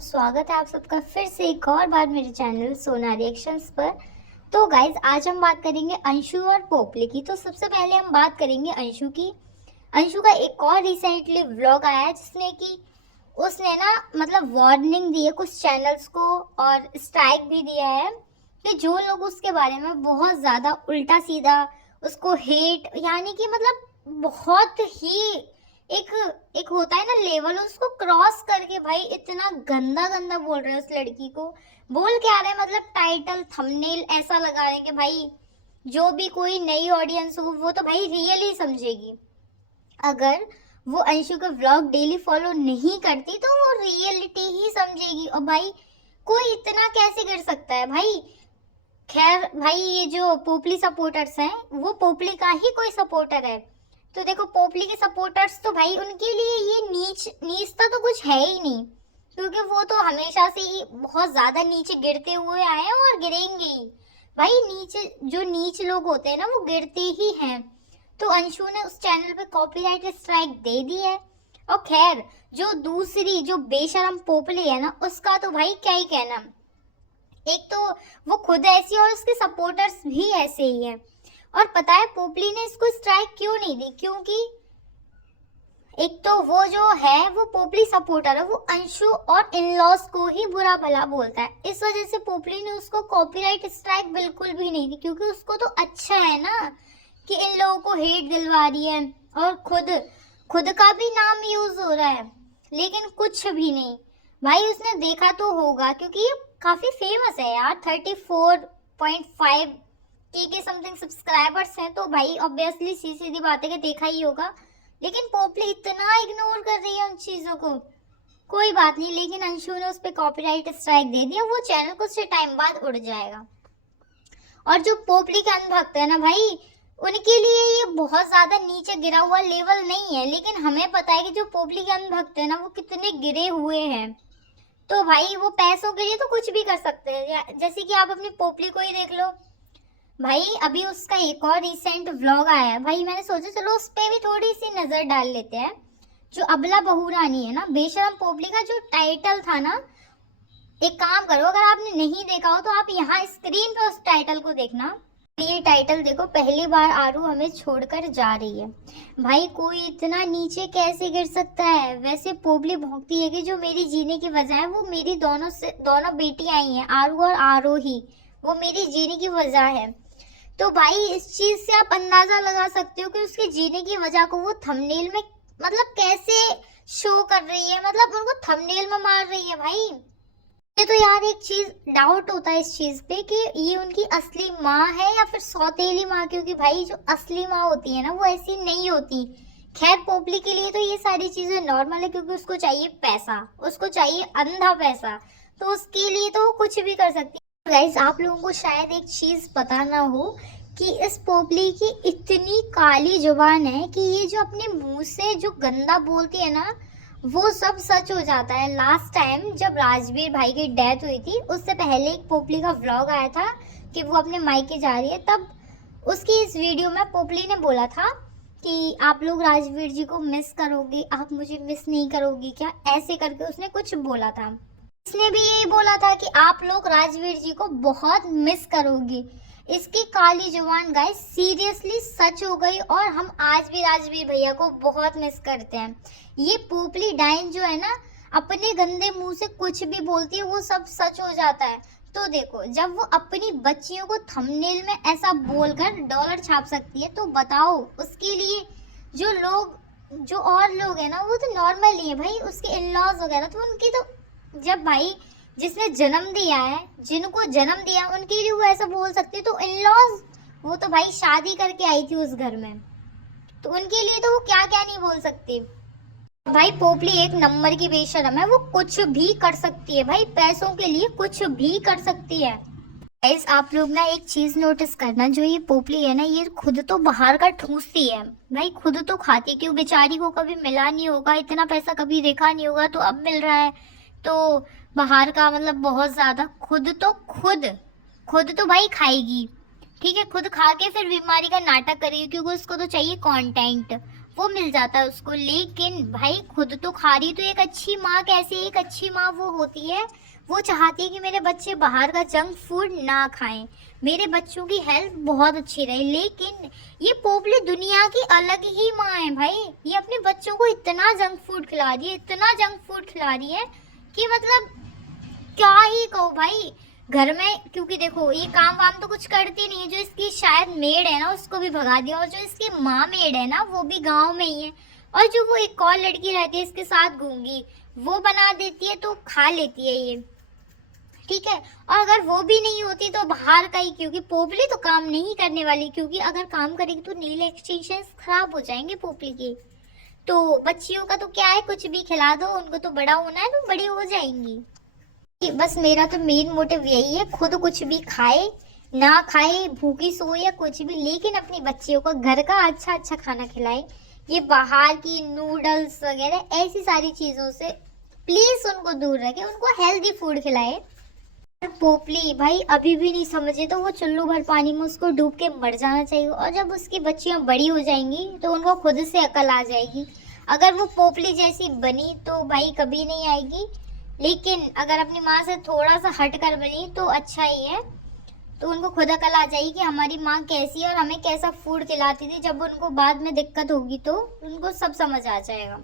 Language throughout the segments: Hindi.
स्वागत है आप सबका फिर से एक और बार मेरे चैनल सोना रिएक्शंस पर। तो गाइज आज हम बात करेंगे अंशु और पोपली की। तो सबसे पहले हम बात करेंगे अंशु की। अंशु का एक और रिसेंटली व्लॉग आया है जिसने कि उसने ना मतलब वार्निंग दी है कुछ चैनल्स को और स्ट्राइक भी दिया है कि जो लोग उसके बारे में बहुत ज़्यादा उल्टा सीधा उसको हेट यानी कि मतलब बहुत ही एक एक होता है ना लेवल, उसको क्रॉस करके भाई इतना गंदा गंदा बोल रहे हैं उस लड़की को। बोल क्या रहे हैं मतलब टाइटल थंबनेल ऐसा लगा रहे हैं कि भाई जो भी कोई नई ऑडियंस हो वो तो भाई रियली समझेगी। अगर वो अंशु का व्लॉग डेली फॉलो नहीं करती तो वो रियलिटी ही समझेगी। और भाई कोई इतना कैसे कर सकता है भाई। खैर भाई ये जो पोपली सपोर्टर्स हैं वो पोपली का ही कोई सपोर्टर है। तो देखो पोपली के सपोर्टर्स तो भाई उनके लिए ये नीचता तो कुछ है ही नहीं, क्योंकि वो तो हमेशा से ही बहुत ज्यादा नीचे गिरते हुए आए हैं और गिरेंगे ही। भाई नीचे जो नीच लोग होते हैं ना वो गिरते ही हैं। तो अंशु ने उस चैनल पे कॉपीराइट स्ट्राइक दे दी है। और खैर जो दूसरी जो बेशरम पोपली है ना उसका तो भाई क्या ही कहना। एक तो वो खुद ऐसी और उसके सपोर्टर्स भी ऐसे ही हैं। और पता है पोपली ने इसको स्ट्राइक क्यों नहीं दी, क्योंकि एक तो वो जो है वो पोपली सपोर्टर है, वो अंशु और इन-लॉज को ही बुरा भला बोलता है। इस वजह से पोपली ने उसको कॉपीराइट स्ट्राइक बिल्कुल भी नहीं दी, क्योंकि उसको तो अच्छा है ना कि इन लोगों को हेट दिलवा रही है और खुद का भी नाम यूज हो रहा है, लेकिन कुछ भी नहीं। भाई उसने देखा तो होगा क्योंकि ये काफी फेमस है यार, 34.5 के समथिंग सब्सक्राइबर्स हैं। तो भाई ऑब्वियसली सीधी बात है कि देखा ही होगा। लेकिन पोपली इतना इग्नोर कर रही है उन चीजों को। कोई बात नहीं, लेकिन अंशु ने उस पर कॉपीराइट स्ट्राइक दे दिया, वो चैनल कुछ टाइम बाद उड़ जाएगा। और जो पोपली के अंधभक्त है ना भाई, उनके लिए ये बहुत ज्यादा नीचे गिरा हुआ लेवल नहीं है, लेकिन हमें पता है कि जो पोपली के अंधभक्त है ना वो कितने गिरे हुए हैं। तो भाई वो पैसों के लिए तो कुछ भी कर सकते हैं। जैसे कि आप अपनी पोपली को ही देख लो भाई, अभी उसका एक और रिसेंट व्लॉग आया है भाई, मैंने सोचा चलो उस पे भी थोड़ी सी नजर डाल लेते हैं। जो अबला बहू रानी है ना, बेशरम पोपली का जो टाइटल था ना, एक काम करो अगर आपने नहीं देखा हो तो आप यहाँ स्क्रीन पे उस टाइटल को देखना। ये टाइटल देखो, पहली बार आरू हमें छोड़कर जा रही है। भाई कोई इतना नीचे कैसे गिर सकता है। वैसे पोपली भौंकती है कि जो मेरी जीने की वजह है वो मेरी दोनों बेटी आई हैं, आरू और आरोही, वो मेरी जीने की वजह है। तो भाई इस चीज से आप अंदाजा लगा सकते हो कि उसके जीने की वजह को वो थंबनेल में मतलब कैसे शो कर रही है, मतलब उनको थंबनेल में मार रही है। भाई ये तो यार एक चीज डाउट होता है इस चीज पे कि ये उनकी असली माँ है या फिर सौतेली माँ, क्योंकि भाई जो असली माँ होती है ना वो ऐसी नहीं होती। खैर पोपली के लिए तो ये सारी चीजें नॉर्मल है, क्योंकि उसको चाहिए पैसा, उसको चाहिए अंधा पैसा, तो उसके लिए तो वो कुछ भी कर सकती है। गाइस आप लोगों को शायद एक चीज पता ना हो कि इस पोपली की इतनी काली जुबान है कि ये जो अपने मुंह से जो गंदा बोलती है ना वो सब सच हो जाता है। लास्ट टाइम जब राजवीर भाई की डेथ हुई थी उससे पहले एक पोपली का व्लॉग आया था कि वो अपने मायके जा रही है, तब उसकी इस वीडियो में पोपली ने बोला था कि आप लोग राजवीर जी को मिस करोगे, आप मुझे मिस नहीं करोगी क्या, ऐसे करके उसने कुछ बोला था। इसने भी यही बोला था कि आप लोग राजवीर जी को बहुत मिस करोगे। इसकी काली जुबान गाइस सीरियसली सच हो गई और हम आज भी राजवीर भैया को बहुत मिस करते हैं। ये पोपली डाइन जो है ना अपने गंदे मुंह से कुछ भी बोलती है वो सब सच हो जाता है। तो देखो जब वो अपनी बच्चियों को थंबनेल में ऐसा बोलकर डॉलर छाप सकती है, तो बताओ उसके लिए जो और लोग हैं ना वो तो नॉर्मल ही है भाई, उसके इन-लॉज वगैरह, तो उनकी तो जब भाई जिसने जन्म दिया है, जिनको जन्म दिया उनके लिए वो ऐसा बोल सकते, तो इन-लॉज वो तो भाई शादी करके आई थी उस घर में, तो उनके लिए तो वो क्या क्या नहीं बोल सकती। भाई पोपली एक नंबर की बेशरम है, वो कुछ भी कर सकती है भाई, पैसों के लिए कुछ भी कर सकती है। गाइस आप लोग ना एक चीज नोटिस करना, जो ये पोपली है ना ये खुद तो बाहर का ठूसती है भाई, खुद तो खाती, क्यों बेचारी को कभी मिला नहीं होगा, इतना पैसा कभी देखा नहीं होगा, तो अब मिल रहा है तो बाहर का मतलब बहुत ज्यादा खुद तो भाई खाएगी, ठीक है, खुद खा के फिर बीमारी का नाटक करेगी, क्योंकि उसको तो चाहिए कंटेंट, वो मिल जाता है उसको। लेकिन भाई खुद तो खा रही, तो एक अच्छी माँ कैसे, एक अच्छी माँ वो होती है, वो चाहती है कि मेरे बच्चे बाहर का जंक फूड ना खाएं, मेरे बच्चों की हेल्थ बहुत अच्छी रहे। लेकिन ये पोपली दुनिया की अलग ही माँ है भाई, ये अपने बच्चों को इतना जंक फूड खिला रही है, इतना जंक फूड खिला रही है कि मतलब क्या ही कहो भाई। घर में क्योंकि देखो ये काम वाम तो कुछ करती नहीं है, जो इसकी शायद मेड है ना उसको भी भगा दिया, और जो इसकी माँ मेड है ना वो भी गांव में ही है, और जो वो एक और लड़की रहती है इसके साथ गूंगी, वो बना देती है तो खा लेती है ये, ठीक है। और अगर वो भी नहीं होती तो बाहर का ही, क्योंकि पोपली तो काम नहीं करने वाली, क्योंकि अगर काम करेगी तो नील एक्सटेंशन खराब हो जाएंगे पोपली के। तो बच्चियों का तो क्या है, कुछ भी खिला दो उनको, तो बड़ा होना है तो बड़ी हो जाएंगी। बस मेरा तो मेन मोटिव यही है, खुद कुछ भी खाए ना खाए, भूखी सोए या कुछ भी, लेकिन अपनी बच्चियों को घर का अच्छा अच्छा खाना खिलाए। ये बाहर की नूडल्स वगैरह ऐसी सारी चीज़ों से प्लीज़ उनको दूर रखें, उनको हेल्दी फूड खिलाए। पोपली भाई अभी भी नहीं समझे तो वो चुल्लू भर पानी में उसको डूब के मर जाना चाहिए, और जब उसकी बच्चियां बड़ी हो जाएंगी तो उनको खुद से अकल आ जाएगी। अगर वो पोपली जैसी बनी तो भाई कभी नहीं आएगी, लेकिन अगर अपनी माँ से थोड़ा सा हट कर बनी तो अच्छा ही है। तो उनको खुद अकल आ जाएगी कि हमारी माँ कैसी है और हमें कैसा फूड खिलाती थी, जब उनको बाद में दिक्कत होगी तो उनको सब समझ आ जाएगा।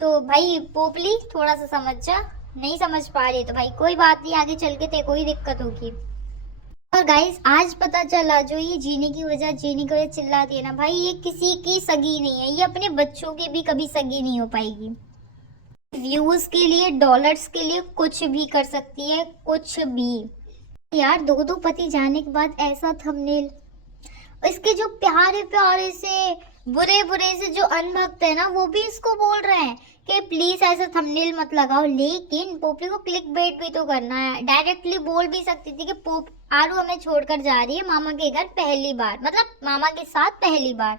तो भाई पोपली थोड़ा सा समझ जा, नहीं समझ पा रही तो भाई कोई बात नहीं, आगे चल के तेरे कोई दिक्कत होगी। और गाइस आज पता चला जो ये जीने की वजह चिल्लाती है ना भाई, ये किसी की सगी नहीं है, ये अपने बच्चों की भी कभी सगी नहीं हो पाएगी। व्यूज के लिए, डॉलर्स के लिए कुछ भी कर सकती है, कुछ भी। यार दो पति जाने के बाद ऐसा थंबनेल, इसके जो प्यारे प्यारे से बुरे बुरे से जो अनभक्त है ना वो भी इसको बोल रहे हैं कि प्लीज ऐसा थंबनेल मत लगाओ। लेकिन पोपली को क्लिक बेट भी तो करना है, डायरेक्टली बोल भी सकती थी कि पोप आरू हमें छोड़कर जा रही है मामा के घर पहली बार, मतलब मामा के साथ पहली बार।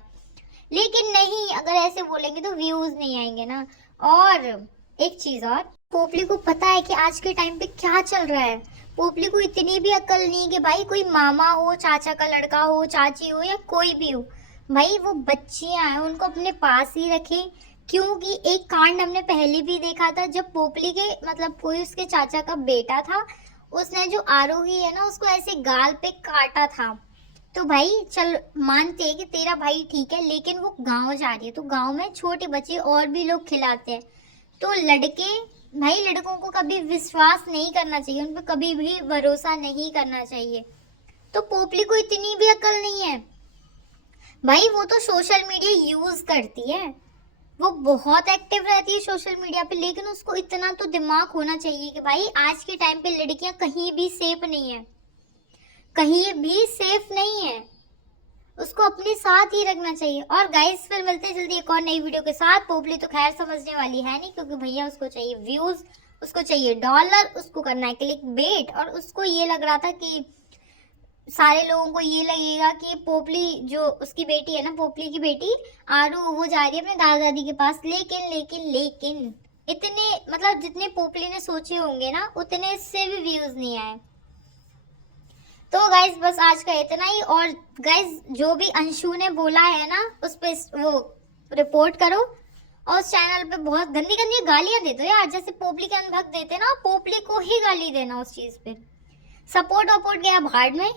लेकिन नहीं, अगर ऐसे बोलेंगे तो व्यूज नहीं आएंगे ना। और एक चीज और, पोपली को पता है कि आज के टाइम पे क्या चल रहा है। पोपली को इतनी भी अकल नहीं कि भाई कोई मामा हो, चाचा का लड़का हो, चाची हो या कोई भी हो, भाई वो बच्चियां हैं उनको अपने पास ही रखे। क्योंकि एक कांड हमने पहले भी देखा था, जब पोपली के मतलब कोई उसके चाचा का बेटा था, उसने जो आरोही है ना उसको ऐसे गाल पे काटा था। तो भाई चल मानते हैं कि तेरा भाई ठीक है, लेकिन वो गांव जा रही है तो गांव में छोटे बच्चे और भी लोग खिलाते हैं, तो लड़के भाई लड़कों को कभी विश्वास नहीं करना चाहिए, उन पर कभी भी भरोसा नहीं करना चाहिए। तो पोपली को इतनी भी अकल नहीं है भाई, वो तो सोशल मीडिया यूज करती है, वो बहुत एक्टिव रहती है सोशल मीडिया पे, लेकिन उसको इतना तो दिमाग होना चाहिए कि भाई आज के टाइम पे लड़कियां कहीं भी सेफ नहीं है, कहीं भी सेफ नहीं है, उसको अपने साथ ही रखना चाहिए। और गाइस फिर मिलते हैं जल्दी एक और नई वीडियो के साथ। पोपली तो खैर समझने वाली है नहीं, क्योंकि भैया उसको चाहिए व्यूज, उसको चाहिए डॉलर, उसको करना है क्लिक बेट, और उसको ये लग रहा था कि सारे लोगों को ये लगेगा कि पोपली जो उसकी बेटी है ना, पोपली की बेटी आरू, वो जा रही है अपने दादा दादी के पास। लेकिन लेकिन लेकिन इतने मतलब जितने पोपली ने सोचे होंगे ना उतने से भी व्यूज नहीं आए। तो गाइज बस आज का इतना ही। और गाइज जो भी अंशु ने बोला है ना उस पर वो रिपोर्ट करो, और उस चैनल पे बहुत गंदी गंदी गालियां दे दो यार, जैसे पोपली के अनभक्त देते ना, पोपली को ही गाली देना उस चीज पे। सपोर्ट वपोर्ट गया भाड़ में,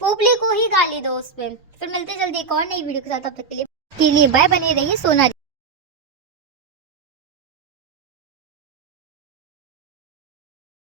पोपली को ही गाली दो उस पर। फिर मिलते जल्दी एक और नई वीडियो के साथ, तब तक के लिए बाय, बने रहिए सोनारी।